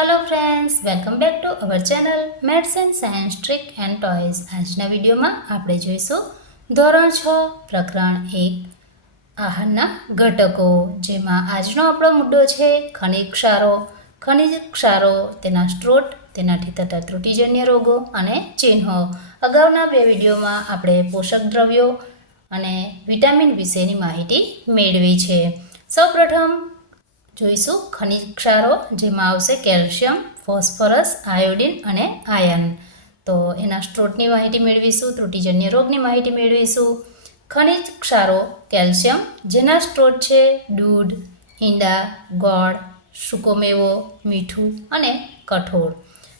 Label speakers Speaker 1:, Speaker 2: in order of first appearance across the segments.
Speaker 1: Hello friends welcome back to our channel maths and science trick and toys આજના વિડીયોમાં આપણે જોઈશું ધોરણ છ, પ્રકરણ એક, આહારના ઘટકો, જેમાં આજનો આપણો મુદ્દો છે ખનિજ ક્ષારો. ખનિજ ક્ષારો તેના સ્ત્રોત, તેનાથી થતા ત્રુટિજન્ય રોગો અને ચિહ્નો. અગાઉના બે વિડીયોમાં આપણે પોષક દ્રવ્યો અને વિટામિન વિશેની માહિતી મેળવી છે. સૌપ્રથમ જોઈશું. ખનિજ ક્ષારો જેમાં આવશે કેલ્શિયમ, ફોસ્ફરસ, આયોડિન અને આયર્ન તો એના સ્ત્રોતની માહિતી મેળવીશું, ત્રુટિજન્ય રોગની માહિતી મેળવીશું. ખનિજ ક્ષારો, કેલ્શિયમ, જેના સ્ત્રોત છે દૂધ, ઈંડા, ગોળ, સૂકોમેવો, મીઠું અને કઠોળ.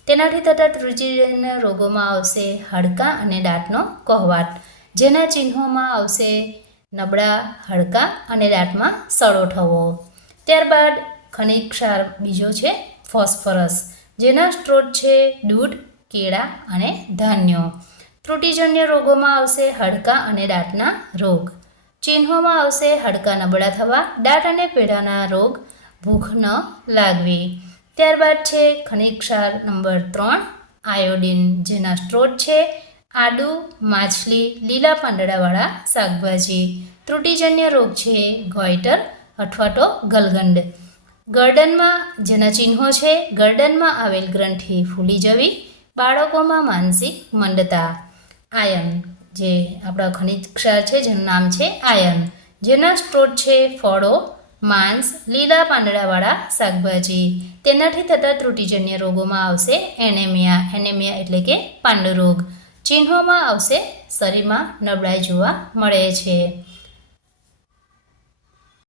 Speaker 1: તેનાથી થતા ત્રુટિજન્ય રોગોમાં આવશે હાડકાં અને દાંતનો કહેવાટ જેના ચિહ્નોમાં આવશે નબળા હાડકાં અને દાંતમાં સડો થવો ત્યારબાદ ખનિજ ક્ષાર બીજો છે ફોસ્ફરસ, જેના સ્ત્રોત છે દૂધ, કેળા અને ધાન્યો. ત્રુટિજન્ય રોગોમાં આવશે હાડકાં અને દાંતના રોગ. ચિહ્નોમાં આવશે હાડકાં નબળા થવા, દાંત અને પેઢાના રોગ, ભૂખ ન લાગવી. ત્યારબાદ છે ખનિજ ક્ષાર નંબર ત્રણ, આયોડિન, જેના સ્ત્રોત છે આદુ માછલી, લીલા પાંદડાવાળા શાકભાજી. ત્રુટિજન્ય રોગ છે ગોઈટર અથવા તો ગલગંડ. ગરદનમાં જેના ચિહ્નો છે ગરદનમાં આવેલ ગ્રંથિ ફૂલી જવી બાળકોમાં માનસિક મંદતા આયન, જે આપણા ખનિજ ક્ષાર છે, જેનું નામ છે આયન. જેના સ્ત્રોત છે ફળો, માંસ, લીલા પાંદડાવાળા શાકભાજી. તેનાથી થતા ત્રુટિજન્ય રોગોમાં આવશે એનેમિયા. એનેમિયા એટલે કે પાંડુરોગ. ચિહ્નોમાં આવશે શરીરમાં નબળાઈ જોવા મળે છે.